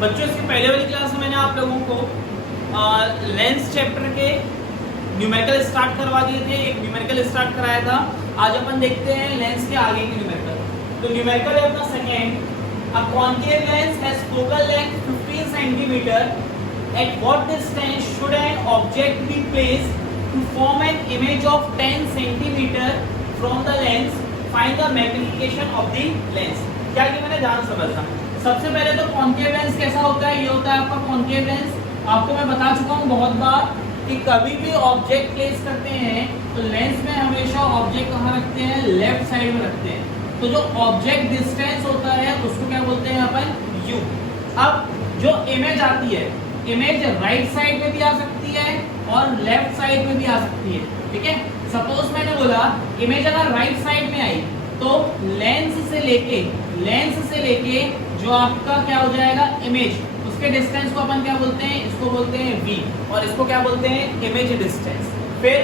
बच्चों इसके पहले वाली क्लास में मैंने आप लोगों को लेंस चैप्टर के न्यूमेरिकल स्टार्ट करवा दिए थे, एक न्यूमेरिकल स्टार्ट कराया था। आज अपन देखते हैं लेंस के आगे की न्यूमेरिकल। तो न्यूमेरिकल है अपना second, a concave lens has focal length 15 centimetre, at what distance should an object be placed to form an image of 10 centimeter from the lens? Find the magnification of the lens। क्या कि मैंने ध्यान समझना। सबसे पहले तो concave lens कैसा होता है, ये होता है आपका कॉन्केव लेंस। आपको मैं बता चुका हूँ बहुत बार कि कभी भी ऑब्जेक्ट प्लेस करते हैं तो लेंस में हमेशा ऑब्जेक्ट कहाँ रखते हैं, लेफ्ट साइड में रखते हैं। तो जो ऑब्जेक्ट डिस्टेंस होता है उसको क्या बोलते हैं अपन, u। अब जो इमेज आती है, इमेज राइट साइड में भी आ सकती है और लेफ्ट साइड में भी आ सकती है, ठीक है। सपोज मैंने बोला इमेज अगर राइट साइड में आई तो लेंस से लेके जो आपका क्या हो जाएगा इमेज, उसके डिस्टेंस को अपन क्या बोलते हैं, इसको बोलते हैं v और इसको क्या बोलते हैं इमेज डिस्टेंस। फिर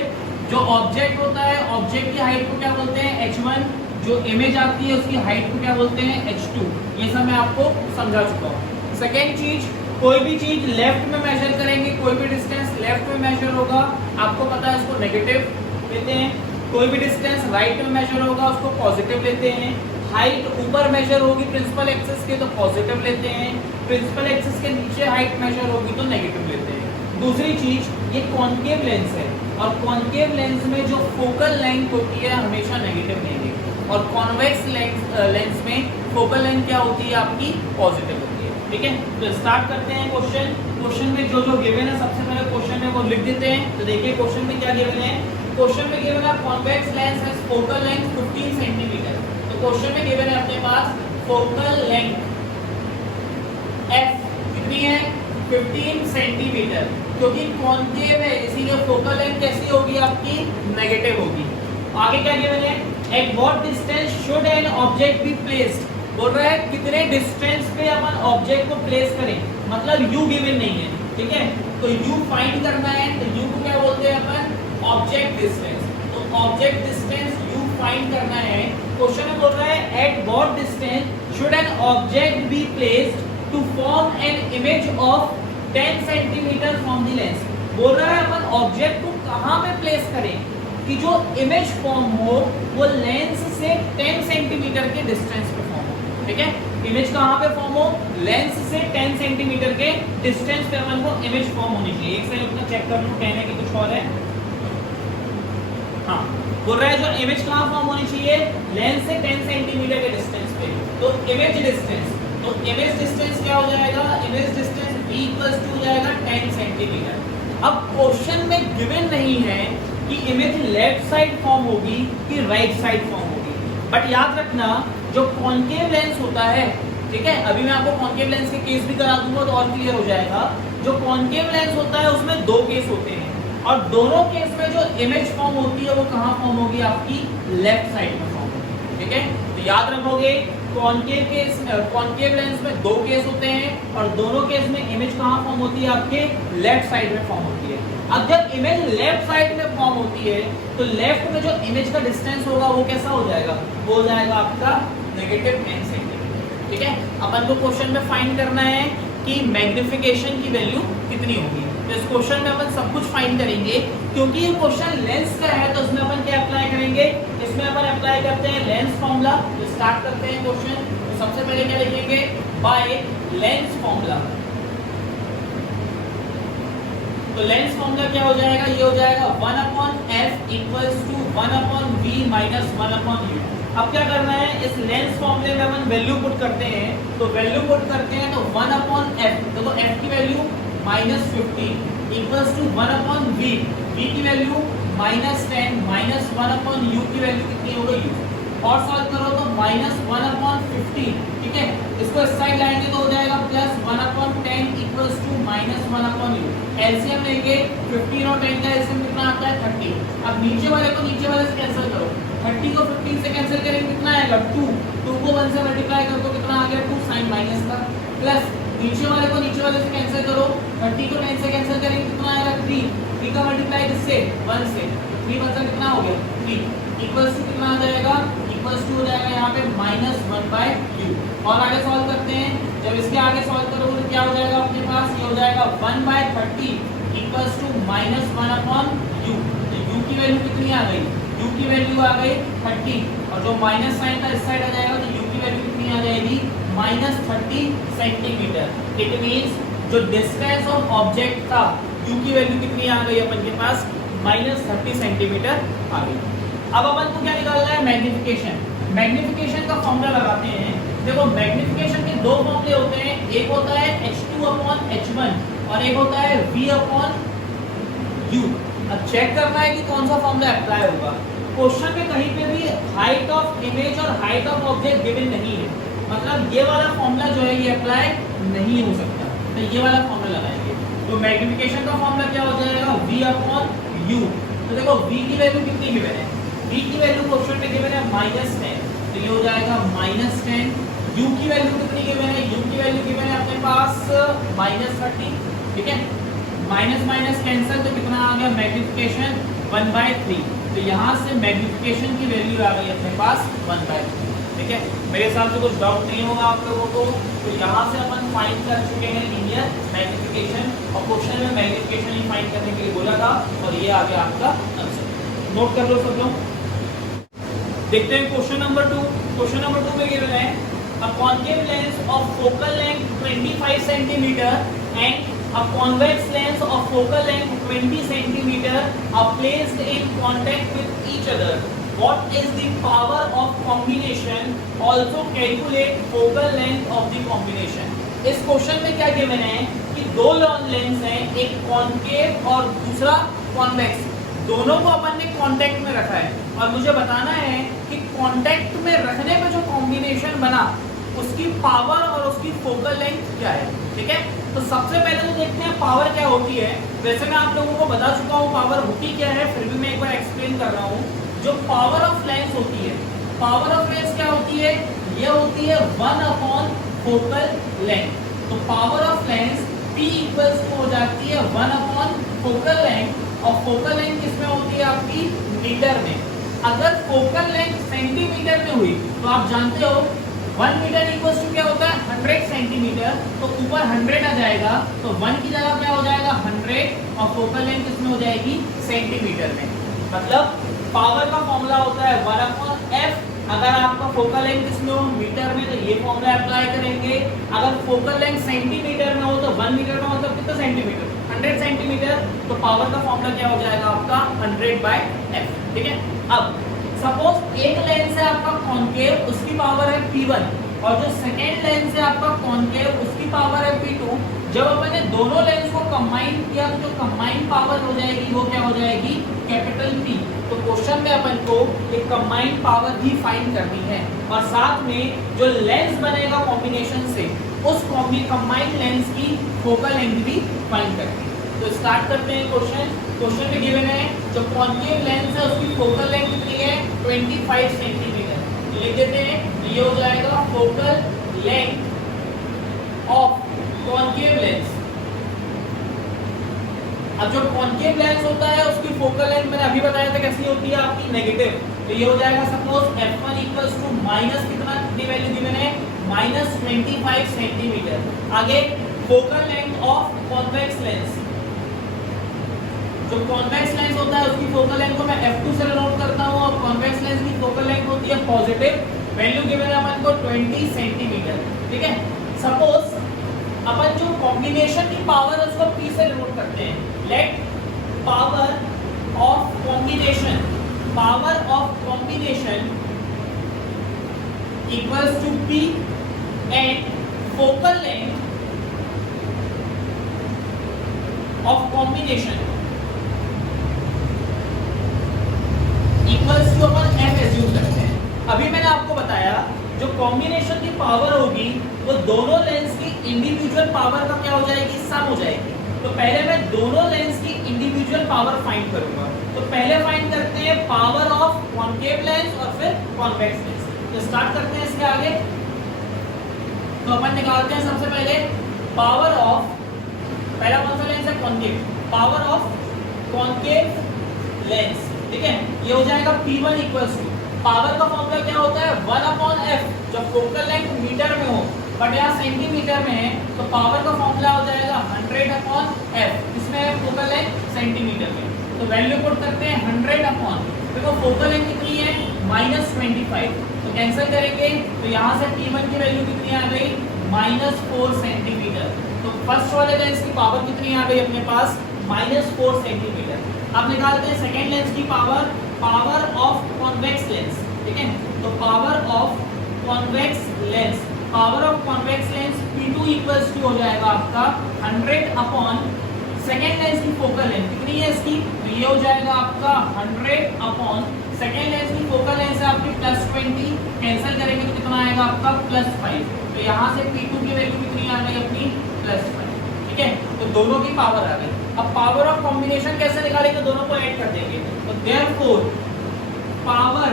जो ऑब्जेक्ट होता है, ऑब्जेक्ट की हाइट को क्या बोलते हैं h1, जो इमेज आती है उसकी हाइट को क्या बोलते हैं h2। ये सब मैं आपको समझा चुका हूँ। सेकेंड चीज, कोई भी चीज लेफ्ट में मेजर करेंगे, कोई भी डिस्टेंस लेफ्ट में मेजर होगा, आपको पता है उसको नेगेटिव लेते हैं। कोई भी डिस्टेंस राइट में मेजर होगा उसको पॉजिटिव लेते हैं। हाइट ऊपर मेजर होगी प्रिंसिपल एक्सिस के तो पॉजिटिव लेते हैं, प्रिंसिपल एक्सिस के नीचे हाइट मेजर होगी तो नेगेटिव लेते हैं। दूसरी चीज, ये कॉन्केव लेंस है और कॉन्केव लेंस में जो फोकल लेंथ होती है हमेशा नेगेटिव लेंगे और कॉन्वेक्स लेंस में फोकल लेंथ क्या होती है आपकी, पॉजिटिव होती है, ठीक है। तो स्टार्ट करते हैं क्वेश्चन में जो गिवन है सबसे पहले क्वेश्चन में वो लिख देते हैं। तो देखिए क्वेश्चन में क्या गिवन है, क्वेश्चन में गिवन है convex lens has focal length 15 centimetre. तो क्वेश्चन में गिवन है अपने पास फोकल लेंथ f कितनी है, 15 सेंटीमीटर। क्योंकि कॉन्केव है इसीलिए फोकल लेंथ कैसी होगी आपकी, नेगेटिव होगी। आगे क्या गिवन है, at what distance should an object be placed. बोल रहा है कितने डिस्टेंस पे अपन ऑब्जेक्ट को प्लेस करें, मतलब u गिवन नहीं है, ठीक है। तो u फाइंड करना है तो u को क्या बोलते हैं अपन, ऑब्जेक्ट डिस्टेंस। तो ऑब्जेक्ट डिस्टेंस u फाइंड करना है। क्वेश्चन में बोल रहा है at what distance should an object be placed to form an image of 10 centimetre from the lens. बोल रहा है अपन ऑब्जेक्ट को कहां पे प्लेस करें कि जो इमेज फॉर्म हो वो लेंस से 10 सेंटीमीटर के डिस्टेंस पे फॉर्म हो, ठीक है। इमेज कहां पे फॉर्म हो, लेंस से 10 सेंटीमीटर के डिस्टेंस पे अपन को इमेज फॉर्म होनी चाहिए। एक सेकंड अपना चेक कर लूं, कहने की कुछ और है। हाँ, बोल रहा है जो इमेज कहां फॉर्म होनी चाहिए, लेंस से 10 सेंटीमीटर के डिस्टेंस पे। तो इमेज डिस्टेंस, तो इमेज डिस्टेंस क्या हो जाएगा, इमेज डिस्टेंस v = हो जाएगा 10 सेंटीमीटर। अब क्वेश्चन में गिवन नहीं है कि इमेज लेफ्ट साइड फॉर्म होगी कि राइट साइड फॉर्म होगी, बट याद रखना जो कॉन्केव लेंस होता है, ठीक है, अभी मैं आपको कॉन्केव लेंस के केस भी करा दूंगा तो और क्लियर हो जाएगा। जो कॉन्केव लेंस होता है उसमें दो केस होते हैं और दोनों केस में जो इमेज फॉर्म होती है वो कहाँ फॉर्म होगी, आपकी लेफ्ट साइड में फॉर्म होगी, ठीक है। तो याद रखोगे कॉन्केव लेंस में दो केस होते हैं और दोनों केस में इमेज कहाँ फॉर्म होती है, आपके लेफ्ट साइड में फॉर्म होती है। अब जब इमेज लेफ्ट साइड में फॉर्म होती है तो लेफ्ट में जो इमेज का डिस्टेंस होगा वो कैसा हो जाएगा, वो हो जाएगा आपका -10 सेंटीमीटर, ठीक है। अपन को क्वेश्चन में फाइंड करना है कि मैग्निफिकेशन की वैल्यू कितनी होगी। तो इस क्वेश्चन में अपन सब कुछ फाइंड करेंगे। क्योंकि ये क्वेश्चन लेंस का है तो इसमें अपन क्या अप्लाई करेंगे, इसमें अपन अप्लाई करते हैं लेंस फॉर्मूला। तो स्टार्ट करते हैं क्वेश्चन। तो सबसे पहले क्या लिखेंगे, बाय लेंस फॉर्मूला। तो लेंस फॉर्मूला क्या हो जाएगा, ये हो जाएगा 1/f = 1/v - 1/u। अब क्या करना है, इस लेंस फॉर्मूले में अपन वैल्यू पुट करते हैं। तो वैल्यू पुट करते हैं तो 1/f, देखो f की वैल्यू -15 = 1/v, v की वैल्यू -10 - 1/u की वैल्यू कितनी होगी u। और सॉल्व करो तो -1/15, ठीक है। इसको इस साइड लाएंगे तो हो जाएगा +1/10 = -1/u। एलसीएम लेंगे 15 और 10 का एलसीएम कितना आता है 30। अब नीचे वाले को नीचे वाले से कैंसिल करो, 30 को 15 से कैंसिल करेंगे कितना आएगा 2, 2 को 1 से मल्टीप्लाई कर दो कितना आ गया 2 sin माइनस का, प्लस नीचे वाले को नीचे वाले से कैंसिल करो, 30 को 10 से कैंसिल करेंगे कितना आएगा 3, 3 का मल्टीप्लाई किससे 1 से, 3 मतलब कितना हो गया 3 इक्वल्स टू कितना आ जाएगा, इक्वल्स टू हो जाएगा यहाँ पे -1/u। और आगे सॉल्व करते हैं, जब इसके आगे सॉल्व करोगे तो क्या हो हो जाएगा 1/30 इक्वल्स टू -1/u। तो u की वैल्यू कितनी आ गई, u की वैल्यू आ गई 30 और जो माइनस साइन था इस साइड आ जाएगा तो u की वैल्यू कितनी आ जाएगी -30 सेंटीमीटर। इट मींस जो डिस्टेंस ऑफ ऑब्जेक्ट था u की वैल्यू कितनी आ गई अपन के पास -30 सेंटीमीटर आ गई। अब अपन को क्या निकालना है, मैग्नीफिकेशन। मैग्नीफिकेशन का फॉर्मूला लगाते हैं। देखो मैग्नीफिकेशन के दो फॉर्मूले होते हैं, एक होता है h2/h1 और एक होता है v/u। अब चेक करना है कि कौन सा फॉर्मूला अप्लाई होगा। क्वेश्चन में कहीं पे भी हाइट ऑफ इमेज और हाइट ऑफ ऑब्जेक्ट गिवन नहीं है, मतलब ये वाला फॉर्मूला जो है ये अप्लाई नहीं हो सकता, तो ये वाला फॉर्मूला लगाएंगे। तो मैग्नीफिकेशन का फॉर्मूला क्या हो जाएगा, v/u। तो देखो v की वैल्यू कितनी गिवन है, v की वैल्यू क्वेश्चन में गिवन है -10, तो ये हो जाएगा -10। u की वैल्यू कितनी गिवन है, u की वैल्यू गिवन है अपने पास -30, ठीक है। माइनस माइनस कैंसिल तो कितना आ गया, मैग्नीफिकेशन 1/3। तो यहाँ से मैग्नीफिकेशन की वैल्यू आ गई अपने पास 1/3, ठीक है। मेरे हिसाब से कुछ डाउट नहीं होगा आप लोगों को। तो यहाँ से अपन फाइंड कर चुके हैं लीनियर मैग्नीफिकेशन, और क्वेश्चन में मैग्नीफिकेशन ही फाइंड करने के लिए बोला था, और ये आ गया आपका आंसर। नोट कर लो सब लोग। देखते हैं क्वेश्चन नंबर 2। क्वेश्चन नंबर 2 में गिवन है a concave lens of focal length 25 centimeter and a convex lens of focal length 20 centimeter are placed in contact with each other. What is the power of combination? Also calculate focal length of the combination. इस question में क्या given है कि दो lens हैं, एक concave और दूसरा कॉन्वेक्स, दोनों को अपन ने कांटेक्ट में रखा है, और मुझे बताना है कि कांटेक्ट में रखने पे जो कॉम्बिनेशन बना उसकी पावर और उसकी फोकल लेंथ क्या है, ठीक है। तो सबसे पहले तो देखते हैं पावर क्या होती है। वैसे मैं आप लोगों को बता चुका हूँ पावर होती क्या है, फिर भी मैं एक बार एक्सप्लेन कर रहा हूँ। जो पावर ऑफ लेंस होती है, पावर ऑफ लेंस क्या होती है, ये होती है 1/फोकल लेंथ। तो power of lens P equals हो जाती है 1/फोकल लेंथ, और फोकल लेंथ किसमें होती है आपकी, मीटर में। अगर फोकल लेंथ सेंटीमीटर में हुई तो आप जानते हो 1 मीटर इक्वल्स टू क्या होता है 100 सेंटीमीटर, तो ऊपर 100 आ जाएगा, तो 1 की जगह क्या हो जाएगा 100, और फोकल लेंथ किसमें हो जाएगी सेंटीमीटर में। मतलब पावर का फॉर्मूला होता है 1/f। अगर आपका फोकल लेंथ किसमें हो, मीटर में, तो ये फॉर्मूला अप्लाई करेंगे। अगर फोकल लेंथ सेंटीमीटर में हो तो 1 मीटर का मतलब कितना सेंटीमीटर, 100 सेंटीमीटर, तो पावर का फॉर्मूला क्या हो जाएगा आपका 100/f, ठीक है। अब सपोज एक लेंस है आपका कॉन्केव, उसकी पावर है P1, और जो सेकेंड लेंस है आपका कॉन्केव, उसकी पावर है P2। जब अपन ने दोनों लेंस को कंबाइन किया तो जो कंबाइन पावर हो जाएगी वो क्या हो जाएगी, कैपिटल P। तो क्वेश्चन में अपन को एक कंबाइन पावर भी फाइंड करनी है, और साथ में जो लेंस बनेगा कॉम्बिनेशन से, उस कंबाइंड लेंस की फोकल लेंथ भी फाइंड करनी है। तो स्टार्ट करते हैं क्वेश्चन। क्वेश्चन में गिवन है जो कॉन्केव लेंस है उसकी फोकल लेंथ कितनी है 25 सेंटीमीटर। तो लिख देते हैं, ये हो जाएगा focal length of concave lens. अब जो कॉन्केव लेंस होता है उसकी फोकल लेंथ मैंने अभी बताया था कैसी होती है आपकी, नेगेटिव। तो ये हो जाएगा suppose f1 equals to minus कितना, कितनी वैल्यू गिवन है -25 सेंटीमीटर। आगे focal length of convex lens, जो कॉन्वेक्स लेंस होता है उसकी फोकल लेंथ को मैं f2 से नोट करता हूँ, और कॉन्वेक्स लेंस की फोकल लेंथ होती है पॉजिटिव, वैल्यू गिवन है अपन को 20 सेंटीमीटर, ठीक है। सपोज अपन जो कॉम्बिनेशन की पावर है उसको P से नोट करते हैं। Let power of combination, power of combination equals to P and focal length of combination equals to अपन f एज्यूम करते हैं। अभी मैंने आपको बताया जो कॉम्बिनेशन की पावर होगी वो दोनों लेंस की इंडिविजुअल पावर का क्या हो जाएगी, सम हो जाएगी। तो पहले मैं दोनों लेंस की इंडिविजुअल पावर फाइंड करूंगा। तो पहले फाइंड करते हैं पावर ऑफ कॉन्केव लेंस और फिर कॉन्वेक्स लेंस। तो स्टार्ट करते हैं इसके आगे। तो अपन निकालते हैं सबसे पहले पावर ऑफ, पहला कौन सा लेंस है concave, power of concave lens, ठीक है। ये हो जाएगा P1 इक्वल्स टू, पावर का फॉर्मूला क्या होता है 1/f। जब फोकल लेंथ मीटर में हो बट यहाँ सेंटीमीटर में है तो पावर का फॉर्मूला हो जाएगा 100 100/f, इसमें फोकल लेंथ सेंटीमीटर में, तो वैल्यू पुट करते हैं 100 देखो फोकल लेंथ कितनी है -25, तो कैंसिल करेंगे तो यहाँ से P1 की वैल्यू कितनी आ गई -4 सेंटीमीटर। तो फर्स्ट वाले लेंस की पावर कितनी आ गई अपने पास -4 सेंटीमीटर। अब निकालते हैं सेकेंड लेंस की पावर ऑफ कॉन्वेक्स लेंस, ठीक है। तो power of convex lens P2 equals to हो जाएगा आपका 100 सेकेंड लेंस की फोकल लेंथ कितनी है इसकी, तो ये हो जाएगा आपका 100 सेकेंड लेंस की फोकल लेंथ है आपकी +20, कैंसिल करेंगे तो कितना आएगा आपका +5, तो यहाँ से P2 की वैल्यू कितनी आ गई अपनी +5, ठीक है। तो दोनों की पावर आ गई। अब पावर ऑफ कॉम्बिनेशन कैसे निकालेंगे, दोनों को ऐड कर देंगे, तो therefore power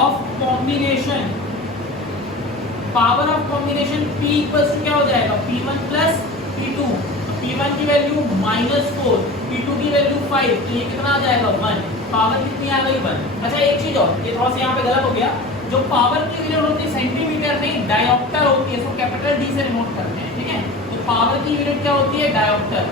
of combination P equals to क्या हो जाएगा P1 प्लस P2, तो P1 की वैल्यू -4, P2 की वैल्यू 5, तो ये कितना आ जाएगा 1, पावर कितनी आ गई 1। अच्छा एक चीज और, ये थोड़ा सा यहाँ पे गलत हो गया, जो पावर की यूनिट होती है सेंटीमीटर नहीं डायोप्टर होती है, इसको कैपिटल D से डिनोट करते हैं, ठीक है। तो पावर की यूनिट क्या होती है डायोप्टर,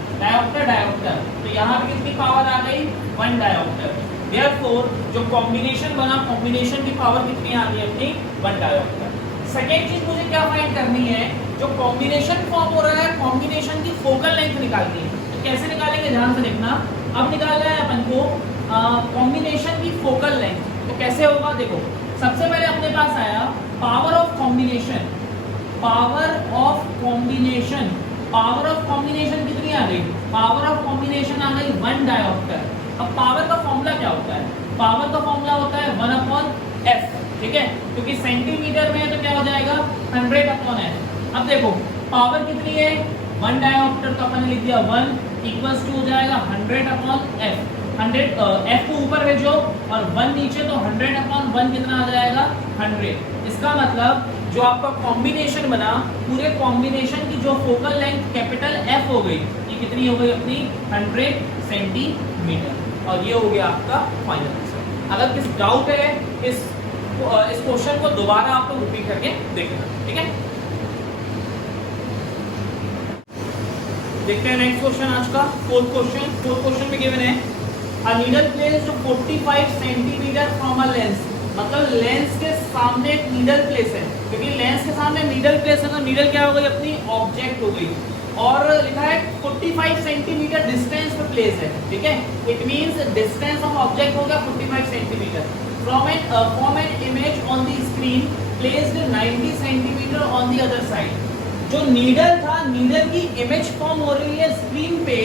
तो यहाँ पे कितनी पावर आ गई 1 डायोप्टर। देयरफॉर जो कॉम्बिनेशन बना, कॉम्बिनेशन की पावर कितनी आ गई अपनी 1 डायोप्टर। सेकेंड चीज मुझे क्या फाइंड करनी है, जो कॉम्बिनेशन फॉर्म हो रहा है, कॉम्बिनेशन की फोकल लेंथ निकालनी है, तो कैसे निकालेंगे ध्यान से देखना। अब निकालना है अपन को कॉम्बिनेशन की फोकल लेंथ, तो कैसे होगा देखो, सबसे पहले अपने पास आया पावर ऑफ कॉम्बिनेशन कितनी आ गई, पावर ऑफ कॉम्बिनेशन आ गई 1 डायोप्टर। अब पावर का फॉर्मूला क्या होता है, पावर का फॉर्मूला होता है 1/f, ठीक है, क्योंकि सेंटीमीटर में है तो क्या हो जाएगा 100/f। अब देखो पावर कितनी है 1 डायोप्टर, तो अपन ने लिख दिया 1 इक्वल्स टू हो जाएगा 100/f, 100 f को ऊपर भेजो और 1 नीचे, तो 100/1 कितना आ जाएगा 100। इसका मतलब जो आपका कॉम्बिनेशन बना, पूरे कॉम्बिनेशन की जो फोकल लेंथ कैपिटल F हो गई, ये कितनी हो गई अपनी 100 सेंटीमीटर, और ये हो गया आपका फाइनल आंसर। अगर किसी डाउट है इस क्वेश्चन को दोबारा आप लोग रिपीट करके देखना, ठीक है। देखते हैं नेक्स्ट क्वेश्चन आज का, फोर्थ क्वेश्चन में गिवन है a needle placed 45 centimetre from a lens, मतलब लेंस के सामने एक नीडल प्लेस है, क्योंकि लेंस के सामने नीडल प्लेस है तो नीडल क्या हो गई अपनी ऑब्जेक्ट हो गई, और लिखा है 45 सेंटीमीटर डिस्टेंस पे प्लेस है, ठीक है। It means distance of object हो गया 45 centimetre from an image on the screen placed 90 centimetre on the other side. जो नीडल था, नीडल की इमेज फॉर्म हो रही है स्क्रीन पे,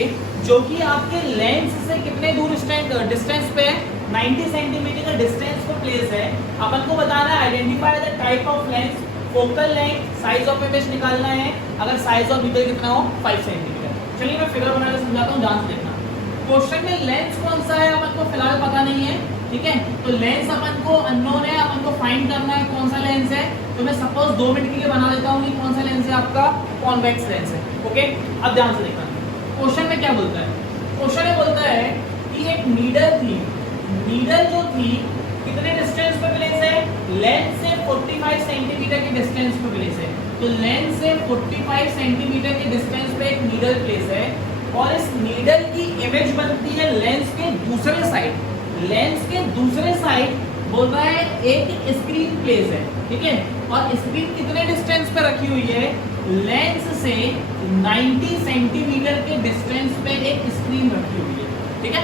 जो कि आपके लेंस से कितने दूर डिस्टेंस पे है 90 सेंटीमीटर का डिस्टेंस पे प्लेस है। अपन को बताना है identify the type of lens, focal length, size of image निकालना है, अगर साइज ऑफ नीडल कितना हो 5 सेंटीमीटर। चलिए मैं फिगर बना के समझाता हूँ, ध्यान से देखना। क्वेश्चन में लेंस कौन सा है अपन को फिलहाल पता नहीं है, ठीक है, तो लेंस अपन को अननोन है, अपन को फाइंड करना है कौन सा लेंस है। तो मैं सपोज 2 मिनट के लिए बना लेता हूँ कि कौन सा लेंस है आपका कॉन्वेक्स लेंस है, ओके। अब ध्यान से देखना क्वेश्चन में क्या बोलता है, क्वेश्चन में बोलता है कि एक नीडल थी, नीडल जो थी कितने डिस्टेंस पे प्लेस है, लेंस से 45 सेंटीमीटर के डिस्टेंस पे प्लेस है। तो लेंस से 45 सेंटीमीटर के डिस्टेंस पे एक नीडल प्लेस है, और इस नीडल की इमेज बनती है लेंस के दूसरे साइड, लेंस के दूसरे साइड बोल रहा है एक स्क्रीन प्लेस है, ठीक है, और स्क्रीन कितने डिस्टेंस पे रखी हुई है, लेंस से 90 सेंटीमीटर के डिस्टेंस पे एक स्क्रीन रखी हुई है, ठीक है।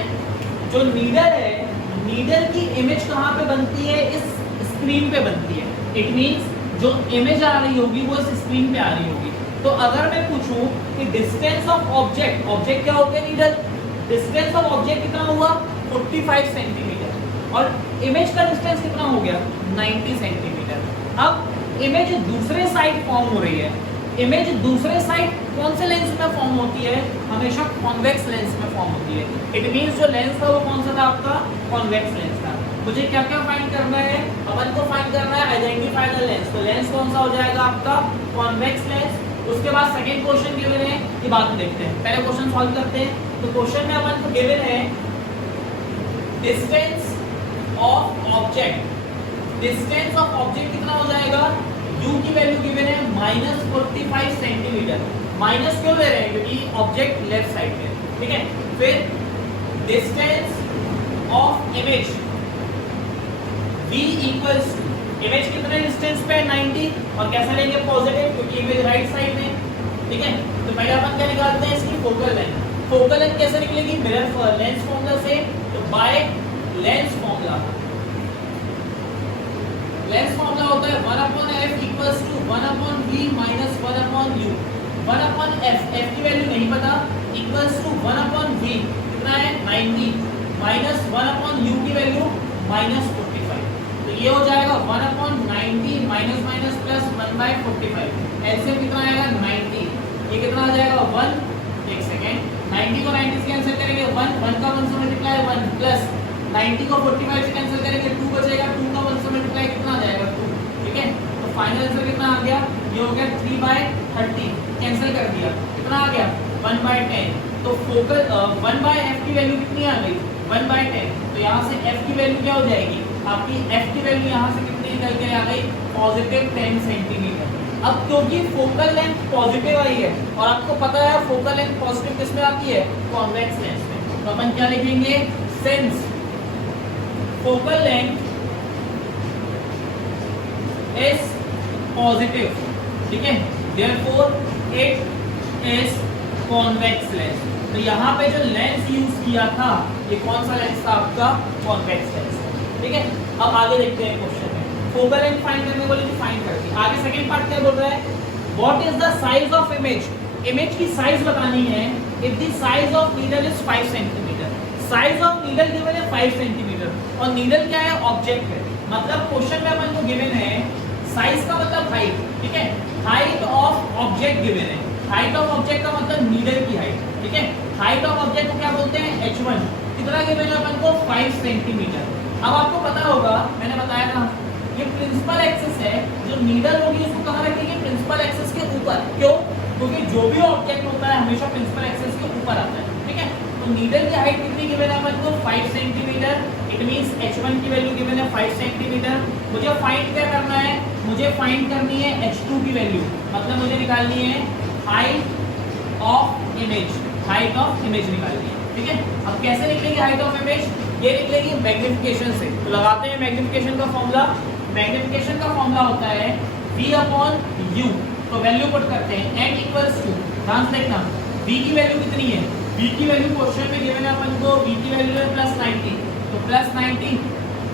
जो नीडल है, नीडल की इमेज कहाँ पे बनती है, इस स्क्रीन पे बनती है। इट मींस जो इमेज आ रही होगी वो इस स्क्रीन पे आ रही होगी। तो अगर मैं पूछूं कि डिस्टेंस ऑफ ऑब्जेक्ट, ऑब्जेक्ट क्या हो गया नीडल, डिस्टेंस ऑफ ऑब्जेक्ट कितना हुआ 45 सेंटीमीटर, और इमेज का डिस्टेंस कितना हो गया 90 सेंटीमीटर। अब इमेज दूसरे साइड फॉर्म हो रही है, इमेज दूसरे साइड कौन से लेंस में फॉर्म होती है, हमेशा कॉन्वेक्स लेंस में फॉर्म होती है। इट मींस जो लेंस था वो कौन सा था आपका कॉन्वेक्स लेंस था। मुझे क्या क्या फाइंड करना है, अपन को फाइंड करना है आइडेंटिफाई द लेंस, तो लेंस कौन सा हो जाएगा आपका कॉन्वेक्स लेंस। उसके बाद सेकंड क्वेश्चन गिवन है, ये बात में देखते हैं, पहले क्वेश्चन सॉल्व करते हैं। तो क्वेश्चन में अपन को गिवन है distance of object, distance of object कितना हो जाएगा, u की वैल्यू गिवन है -45 सेंटीमीटर, माइनस क्यों ले रहे हैं? क्योंकि ऑब्जेक्ट लेफ्ट साइड में, ठीक है। फिर distance of image v equals to, image कितने डिस्टेंस पे है? 90, और कैसा लेंगे? पॉजिटिव, क्योंकि इमेज राइट साइड में, ठीक है। तो पहले अपन क्या निकालते हैं? इसकी फोकल लेंथ। फोकल लेंथ कैसे निकलेगी? मिरर लेंस फॉर्मूला से, तो by lens formula. Lens formula होता है 1/f equals to 1/v minus 1/u। 1/f, f की वैल्यू नहीं पता, इक्वल्स टू 1/v कितना है? 90 माइनस 1/u की वैल्यू -45। तो ये हो जाएगा 1/90 माइनस माइनस प्लस 1/45। एलसीएम कितना आएगा? 90। ये कितना आ जाएगा? 1। एक सेकेंड, 90 को 90 से कैंसिल करेंगे 1, 1 का 1 से मल्टीप्लाई 1 प्लस 90 को 45 से कैंसिल करेंगे 2 बचेगा, 2 का 1 से मल्टीप्लाई कितना आ जाएगा? 2, ठीक है। तो फाइनल आंसर कितना आ गया? ये हो गया 3/30, कैंसिल कर दिया, कितना आ गया? 1/10। तो फोकल 1/f की वैल्यू कितनी आ गई? 1/10। तो यहाँ से f की वैल्यू क्या हो जाएगी? आपकी f की वैल्यू यहाँ से कितनी निकल के आ गई? Positive 10 centimetre. अब क्योंकि फोकल लेंथ पॉजिटिव आई है, और आपको पता है फोकल लेंथ पॉजिटिव किस में आती है? कॉन्वेक्स लेंस में। तो अपन क्या लिखेंगे? Since focal length is positive, ठीक है, therefore it is convex lens. तो यहाँ पे जो लेंस यूज किया था, ये कौन सा लेंस था? आपका कॉन्वेक्स लेंस, ठीक है। अब आगे देखते हैं क्वेश्चन में। फोकल लेंथ फाइंड करने बोले तो फाइंड कर दी। आगे सेकंड पार्ट क्या बोल रहा है? What is the size of image? Image की साइज बतानी है। If the size of needle is 5 centimetre, size of needle given है 5 सेंटीमीटर, और नीडल क्या है? ऑब्जेक्ट है। मतलब क्वेश्चन में अपन को गिवन है साइज का मतलब हाइट, ठीक है। हाइट ऑफ ऑब्जेक्ट गिवन है। हाइट ऑफ ऑब्जेक्ट का मतलब नीडल की हाइट, ठीक है। हाइट ऑफ ऑब्जेक्ट को क्या बोलते हैं? h1। कितना गिवन है अपन को? 5 सेंटीमीटर। अब आपको पता होगा, मैंने बताया था, ये प्रिंसिपल एक्सिस है, जो नीडल होगी उसको कहाँ रखेंगे? प्रिंसिपल एक्सिस के ऊपर। क्यों? क्योंकि जो भी ऑब्जेक्ट होता है हमेशा प्रिंसिपल एक्सिस के ऊपर आता है, ठीक है। तो नीडल की हाइट कितनी गिवन है अपन को? 5 सेंटीमीटर। इट मींस h1 की वैल्यू गिवन है 5 सेंटीमीटर। मुझे फाइंड क्या करना है? मुझे फाइंड करनी है h2 की वैल्यू, मतलब मुझे निकालनी है height of image. Height of image निकालनी है, ठीक है। अब कैसे निकलेगी हाइट ऑफ इमेज? ये निकलेगी मैग्निफिकेशन से। तो लगाते हैं मैग्निफिकेशन का फॉर्मूला। मैग्निफिकेशन का फॉर्मूला होता है v/u। तो वैल्यू पुट करते हैं n इक्वल्स टू, ध्यान से देखना, v की वैल्यू कितनी है? v की वैल्यू क्वेश्चन में गिवन है अपन को, v की वैल्यू है +90, तो +90,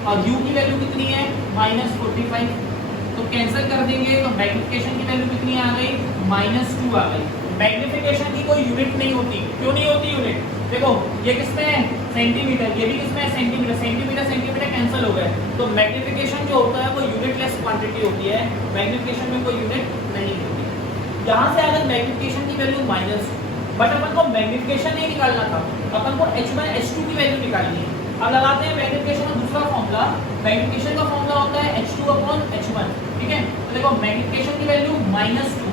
और u की वैल्यू कितनी है? -45। तो कैंसिल कर देंगे, तो मैग्निफिकेशन की वैल्यू कितनी आ गई? -2 आ गई। मैग्निफिकेशन की कोई यूनिट नहीं होती। क्यों नहीं होती यूनिट? देखो ये किसमें है? सेंटीमीटर। ये भी किसमें है? सेंटीमीटर। सेंटीमीटर सेंटीमीटर कैंसिल हो गए। तो मैग्निफिकेशन जो होता है वो यूनिटलेस क्वांटिटी होती है, मैग्निफिकेशन में कोई यूनिट नहीं होती। यहाँ से अगर मैग्निफिकेशन की वैल्यू -2, बट अपन को मैग्निफिकेशन नहीं निकालना था, अपन को h2 की वैल्यू निकालनी है। अब लगाते हैं मैग्निफिकेशन का दूसरा फॉर्मूला। मैग्निफिकेशन का फॉर्मूला होता है h2/h1, ठीक है। तो देखो मैग्निफिकेशन की वैल्यू -2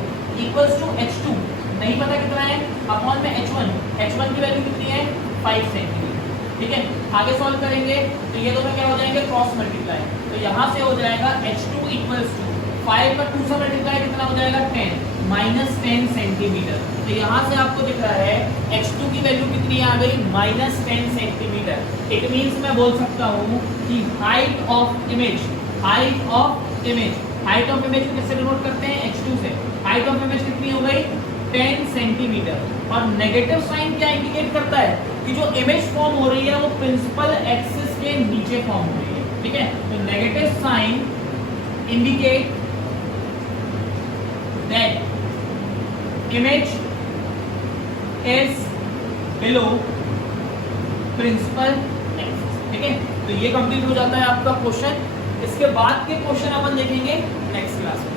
इक्वल्स टू h2, नहीं पता कितना है, अपॉन में h1। h1 की वैल्यू कितनी है? 5 सेंटीमीटर, ठीक है। आगे सॉल्व करेंगे तो ये दोनों क्या हो जाएंगे? Cross multiply. तो यहाँ से हो जाएगा h2 इक्वल्स टू 5 का 2 से मल्टीप्लाई कितना हो जाएगा? 10, -10 सेंटीमीटर। तो यहाँ से आपको दिख रहा है h2 की वैल्यू कितनी आ गई? -10 सेंटीमीटर। इट मींस मैं बोल सकता हूँ कि height of image, height of image, height of image को किससे डिनोट करते हैं? h2 से। हाइट ऑफ इमेज कितनी हो गई? 10 सेंटीमीटर। और नेगेटिव साइन क्या इंडिकेट करता है? कि जो इमेज फॉर्म हो रही है वो प्रिंसिपल एक्सिस के नीचे फॉर्म हो रही है, ठीक है। तो negative sign indicate that image is below principal axis, ठीक है। तो ये कंप्लीट हो जाता है आपका क्वेश्चन। इसके बाद के क्वेश्चन अपन देखेंगे नेक्स्ट क्लास में।